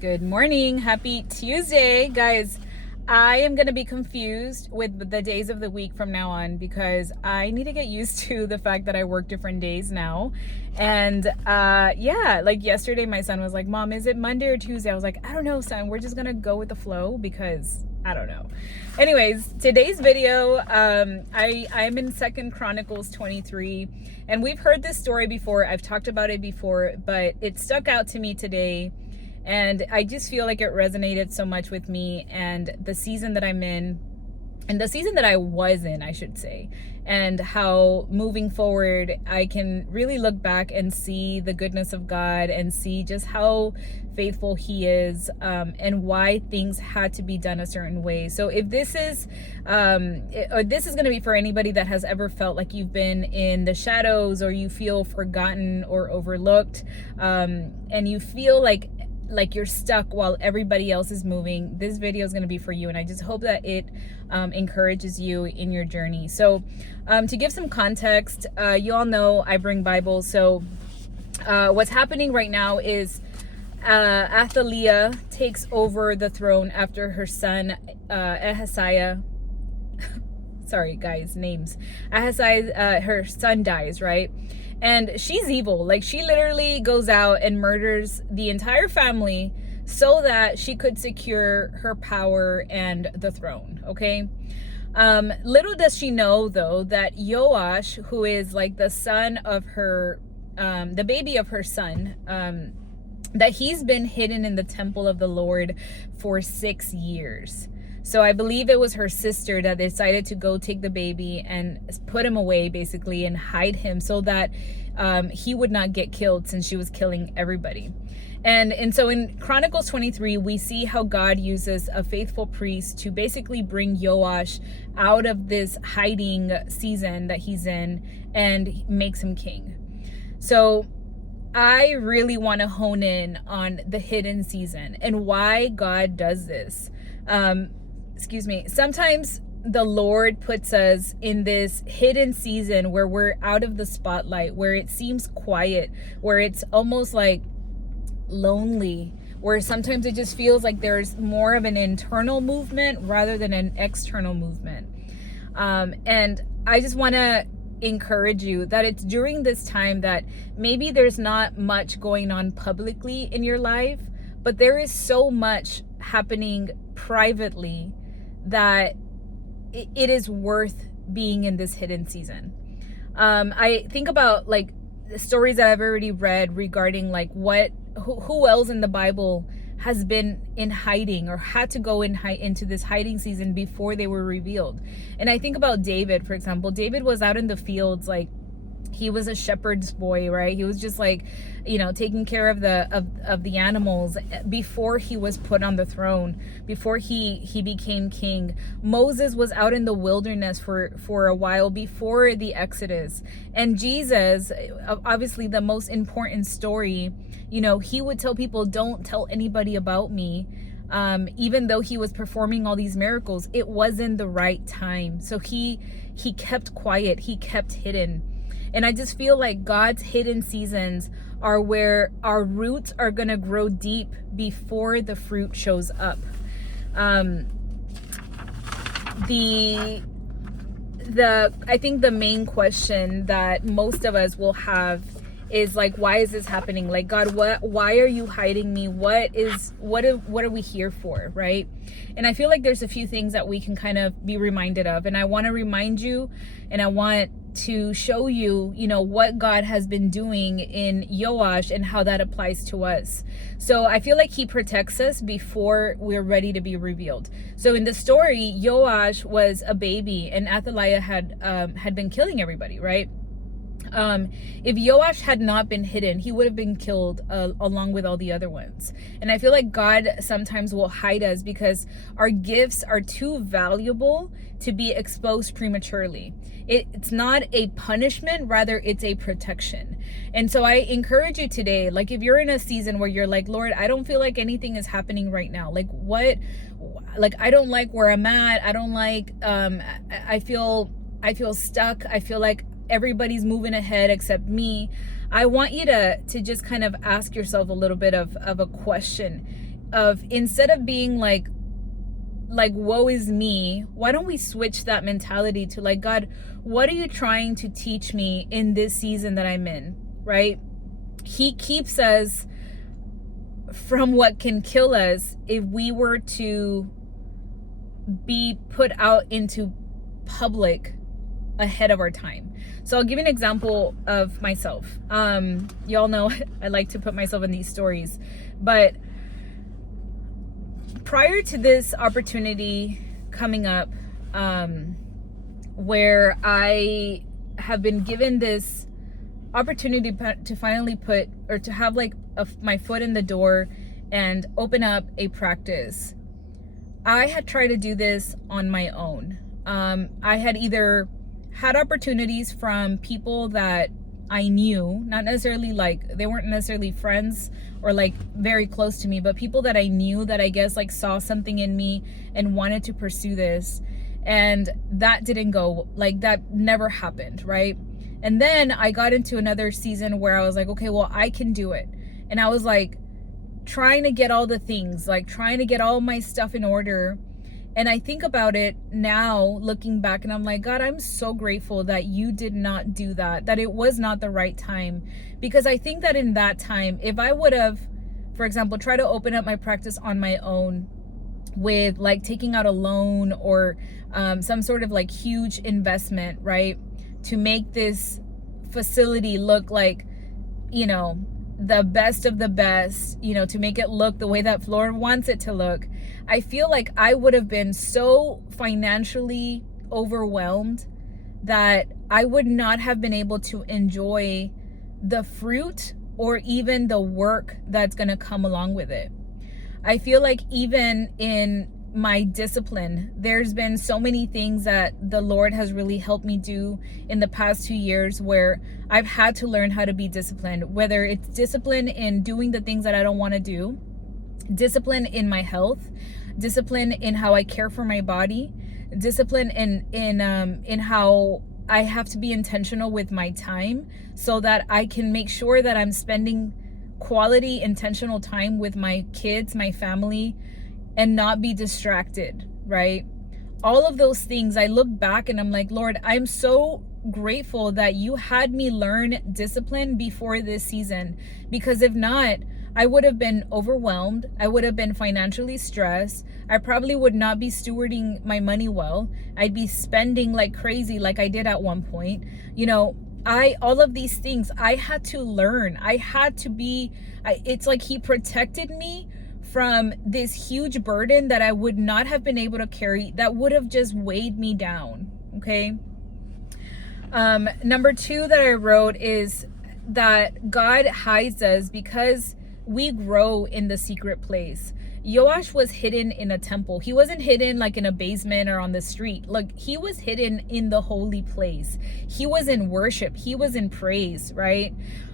Good morning. Happy Tuesday, guys. I am going to be confused with the days of the week from now on because I need to get used to the fact that I work different days now. And yeah, like yesterday my son was like, "Mom, is it Monday or Tuesday?" I was like, "I don't know, son. We're just going to go with the flow because I don't know." Anyways, today's video, I'm in Chronicles 23, and we've heard this story before. I've talked about it before, but it stuck out to me today. And I just feel like it resonated so much with me and the season that I'm in, and the season that I was in, I should say, and how moving forward, I can really look back and see the goodness of God and see just how faithful He is, and why things had to be done a certain way. So if this is, or this is going to be for anybody that has ever felt like you've been in the shadows, or you feel forgotten or overlooked, and you feel like you're stuck while everybody else is moving, this video is going to be for you. And I just hope that it encourages you in your journey. So to give some context, you all know I bring Bibles. So what's happening right now is Athaliah takes over the throne after her son Ahaziah. Sorry guys, names. Ahaziah, her son dies, right? And she's evil. Like, she literally goes out and murders the entire family so that she could secure her power and the throne, okay? Little does she know, though, that Joash, who is like the son of her, the baby of her son, that he's been hidden in the temple of the Lord for 6 years. So I believe it was her sister that decided to go take the baby and put him away, basically, and hide him so that he would not get killed, since she was killing everybody. And so in Chronicles 23, we see how God uses a faithful priest to basically bring Joash out of this hiding season that he's in and makes him king. So I really want to hone in on the hidden season and why God does this. Excuse me. Sometimes the Lord puts us in this hidden season where we're out of the spotlight, where it seems quiet, where it's almost like lonely, where sometimes it just feels like there's more of an internal movement rather than an external movement. And I just want to encourage you that it's during this time that maybe there's not much going on publicly in your life, but there is so much happening privately that it is worth being in this hidden season. I think about like the stories that I've already read regarding like who else in the Bible has been in hiding or had to go into this hiding season before they were revealed. And I think about David, for example. David was out in the fields, like he was a shepherd's boy, right? He was just like, taking care of the animals before he was put on the throne, before he became king. Moses was out in the wilderness for a while before the Exodus. And Jesus, obviously the most important story, he would tell people, "Don't tell anybody about me." Even though he was performing all these miracles, it wasn't the right time. So he kept quiet, he kept hidden. And I just feel like God's hidden seasons are where our roots are going to grow deep before the fruit shows up. I think the main question that most of us will have is like, why is this happening? Like, God, why are you hiding me? What are we here for, right? And I feel like there's a few things that we can kind of be reminded of. And I want to remind you, and I want to show you, what God has been doing in Joash and how that applies to us. So I feel like he protects us before we're ready to be revealed. So in the story, Joash was a baby and Athaliah had been killing everybody, right? If Joash had not been hidden, he would have been killed along with all the other ones. And I feel like God sometimes will hide us because our gifts are too valuable to be exposed prematurely. It's not a punishment, rather it's a protection. And so I encourage you today, like if you're in a season where you're like, "Lord, I don't feel like anything is happening right now. Like I don't like where I'm at. I don't like, I feel stuck. I feel like everybody's moving ahead except me." I want you to just kind of ask yourself a little bit of a question. instead of being like woe is me, why don't we switch that mentality to like, God, what are you trying to teach me in this season that I'm in, right? He keeps us from what can kill us if we were to be put out into public ahead of our time. So I'll give you an example of myself. Y'all know I like to put myself in these stories, but prior to this opportunity coming up, where I have been given this opportunity to finally put, or to have like my foot in the door and open up a practice, I had tried to do this on my own. I had either had opportunities from people that I knew, not necessarily like, they weren't necessarily friends or like very close to me, but people that I knew that I guess like saw something in me and wanted to pursue this. And that didn't go, like that never happened, right? And then I got into another season where I was like, okay, well, I can do it. And I was like trying to get all the things, like trying to get all my stuff in order. And I think about it now, looking back, and I'm like, God, I'm so grateful that you did not do that, that it was not the right time. Because I think that in that time, if I would have, for example, tried to open up my practice on my own with like taking out a loan or some sort of like huge investment, right, to make this facility look like, you know, the best of the best, you know, to make it look the way that Flora wants it to look, I feel like I would have been so financially overwhelmed that I would not have been able to enjoy the fruit or even the work that's going to come along with it. I feel like even in my discipline, there's been so many things that the Lord has really helped me do in the past 2 years where I've had to learn how to be disciplined, whether it's discipline in doing the things that I don't want to do, discipline in my health, discipline in how I care for my body, discipline in how I have to be intentional with my time so that I can make sure that I'm spending quality, intentional time with my kids, my family, and not be distracted, right? All of those things, I look back and I'm like, Lord, I'm so grateful that you had me learn discipline before this season, because if not, I would have been overwhelmed. I would have been financially stressed. I probably would not be stewarding my money well. I'd be spending like crazy, like I did at one point. You know, all of these things I had to learn. I had to be, it's like he protected me from this huge burden that I would not have been able to carry, that would have just weighed me down. Okay. Number 2 that I wrote is that God hides us because we grow in the secret place. Joash was hidden in a temple. He wasn't hidden like in a basement or on the street. Like, he was hidden in the holy place. He was in worship. He was in praise, right?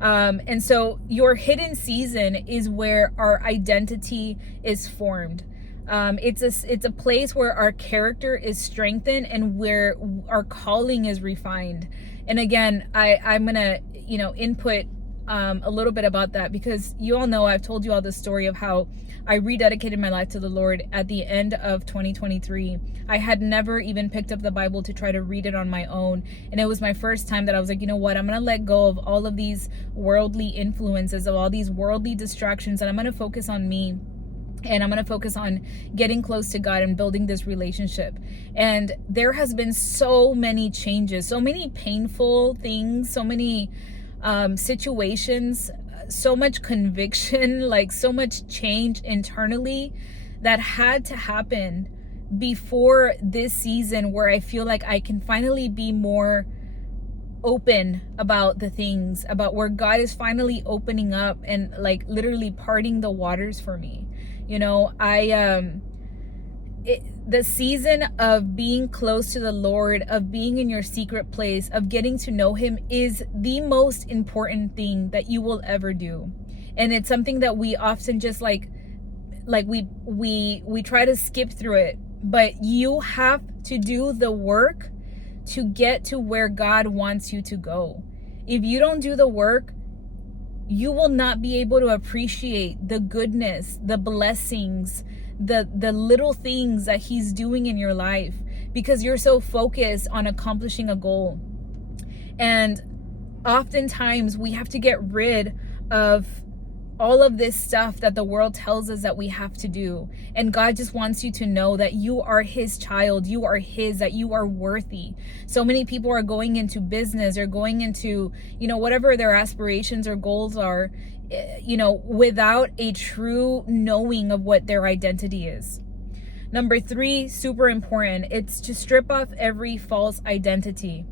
And so your hidden season is where our identity is formed. It's a place where our character is strengthened and where our calling is refined. And again, I'm gonna, input a little bit about that, because you all know I've told you all the story of how I rededicated my life to the Lord at the end of 2023. I had never even picked up the Bible to try to read it on my own. And it was my first time that I was like, you know what? I'm going to let go of all of these worldly influences, of all these worldly distractions, and I'm going to focus on me. And I'm going to focus on getting close to God and building this relationship. And there has been so many changes, so many painful things, so many situations, so much conviction, like so much change internally that had to happen before this season, where I feel like I can finally be more open about the things, about where God is finally opening up and like literally parting the waters for me. The season of being close to the Lord, of being in your secret place, of getting to know him is the most important thing that you will ever do. And it's something that we often just like we try to skip through it, but you have to do the work to get to where God wants you to go. If you don't do the work, you will not be able to appreciate the goodness, the blessings, the little things that he's doing in your life, because you're so focused on accomplishing a goal. And oftentimes we have to get rid of all of this stuff that the world tells us that we have to do. And God just wants you to know that you are his child, you are his, that you are worthy. So many people are going into business or going into, whatever their aspirations or goals are, without a true knowing of what their identity is. Number 3, super important, it's to strip off every false identity.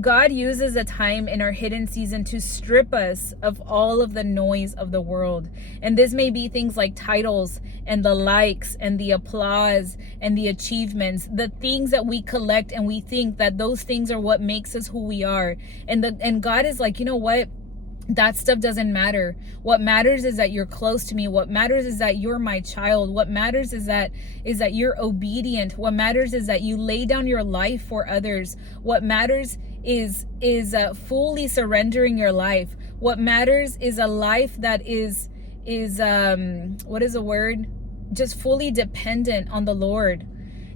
God uses a time in our hidden season to strip us of all of the noise of the world. And this may be things like titles and the likes and the applause and the achievements, the things that we collect, and we think that those things are what makes us who we are. And God is like, you know what? That stuff doesn't matter. What matters is that you're close to me. What matters is that you're my child. What matters is that you're obedient. What matters is that you lay down your life for others. What matters is fully surrendering your life. What matters is a life that is what is the word? Just fully dependent on the Lord.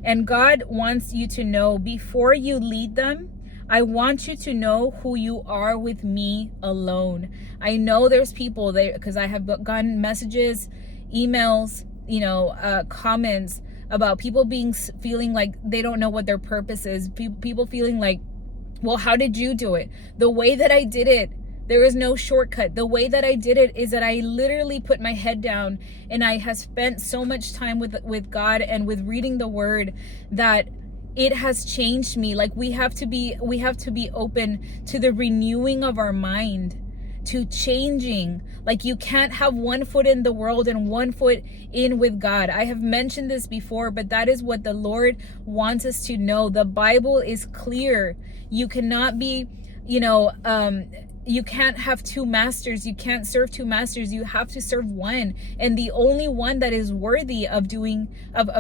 And God wants you to know, before you lead them, I want you to know who you are with me alone. I know there's people there, because I have gotten messages, emails, comments about people feeling like they don't know what their purpose is. People feeling like, well, how did you do it? The way that I did it, there is no shortcut. The way that I did it is that I literally put my head down, and I have spent so much time with God and with reading the word that it has changed me. Like we have to be open to the renewing of our mind, to changing. Like you can't have one foot in the world and one foot in with God. I have mentioned this before, but that is what the Lord wants us to know. The Bible is clear. You cannot be, you can't have two masters. You can't serve two masters. You have to serve one. And the only one that is worthy of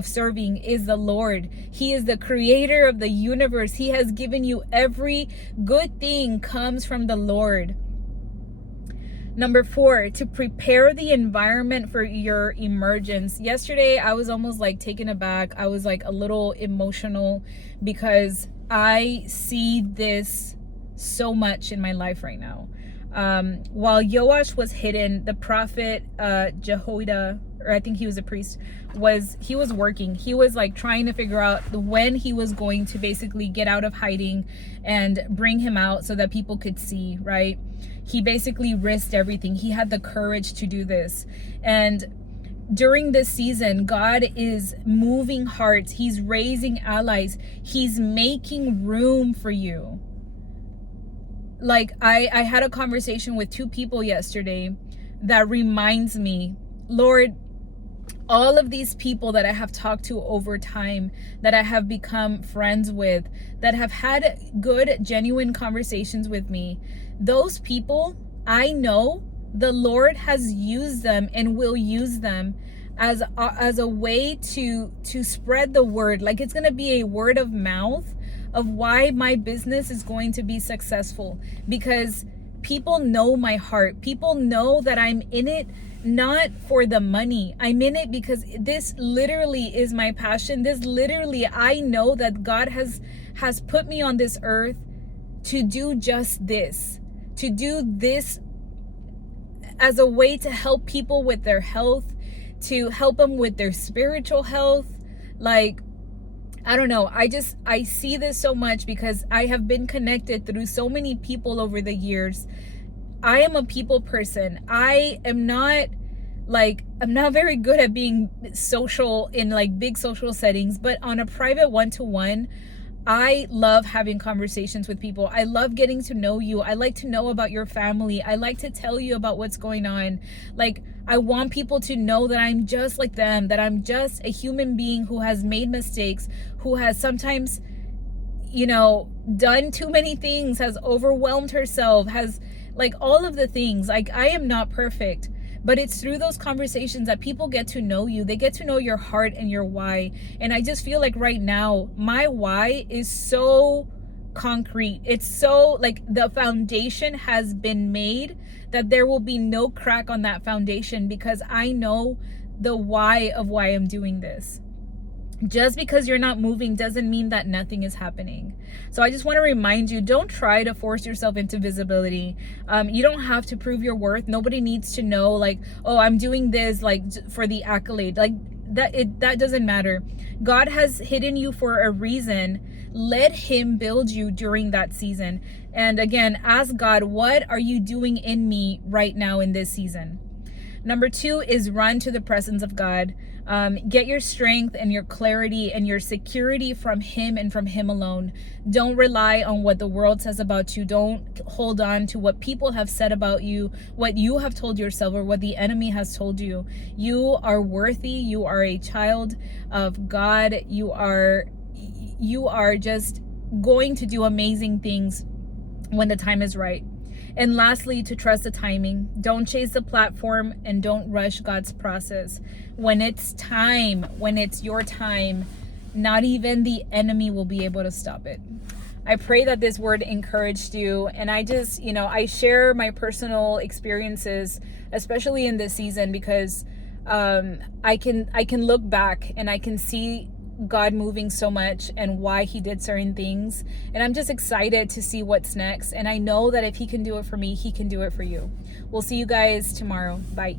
serving is the Lord. He is the creator of the universe. He has given you every good thing comes from the Lord. Number 4, to prepare the environment for your emergence. Yesterday, I was almost like taken aback. I was like a little emotional because I see this so much in my life right now. While Joash was hidden, the prophet Jehoiada, or I think he was a priest, was working. He was like trying to figure out when he was going to basically get out of hiding and bring him out so that people could see, right? He basically risked everything. He had the courage to do this. And during this season, God is moving hearts. He's raising allies. He's making room for you. Like I had a conversation with 2 people yesterday that reminds me, Lord, all of these people that I have talked to over time, that I have become friends with, that have had good, genuine conversations with me, those people, I know the Lord has used them and will use them as a way to spread the word. Like it's going to be a word of mouth of why my business is going to be successful, because people know my heart. People know that I'm in it not for the money. I'm in it because this literally is my passion. This literally, I know that God has put me on this earth to do just this, to do this as a way to help people with their health, to help them with their spiritual health. Like, I don't know. I see this so much because I have been connected through so many people over the years. I am a people person. I'm not very good at being social in like big social settings, but on a private one-to-one, I love having conversations with people. I love getting to know you. I like to know about your family. I like to tell you about what's going on. Like, I want people to know that I'm just like them, that I'm just a human being who has made mistakes, who has sometimes, done too many things, has overwhelmed herself, has like all of the things. Like, I am not perfect, but it's through those conversations that people get to know you. They get to know your heart and your why. And I just feel like right now, my why is so concrete. It's so like the foundation has been made that there will be no crack on that foundation, because I know the why of why I'm doing this. Just because you're not moving doesn't mean that nothing is happening. So I just want to remind you, don't try to force yourself into visibility. You don't have to prove your worth. Nobody needs to know, like, oh, I'm doing this like for the accolade. Like that doesn't matter. God has hidden you for a reason. Let him build you during that season. And again, ask God, what are you doing in me right now in this season? Number 2 is run to the presence of God. Get your strength and your clarity and your security from him and from him alone. Don't rely on what the world says about you. Don't hold on to what people have said about you, what you have told yourself, or what the enemy has told you. You are worthy. You are a child of God. You are just going to do amazing things when the time is right. And lastly, to trust the timing. Don't chase the platform, and don't rush God's process. When it's time, when it's your time, not even the enemy will be able to stop it. I pray that this word encouraged you. And I just, I share my personal experiences, especially in this season, because I can look back and I can see God moving so much and why he did certain things. And I'm just excited to see what's next. And I know that if he can do it for me, he can do it for you. We'll see you guys tomorrow. Bye.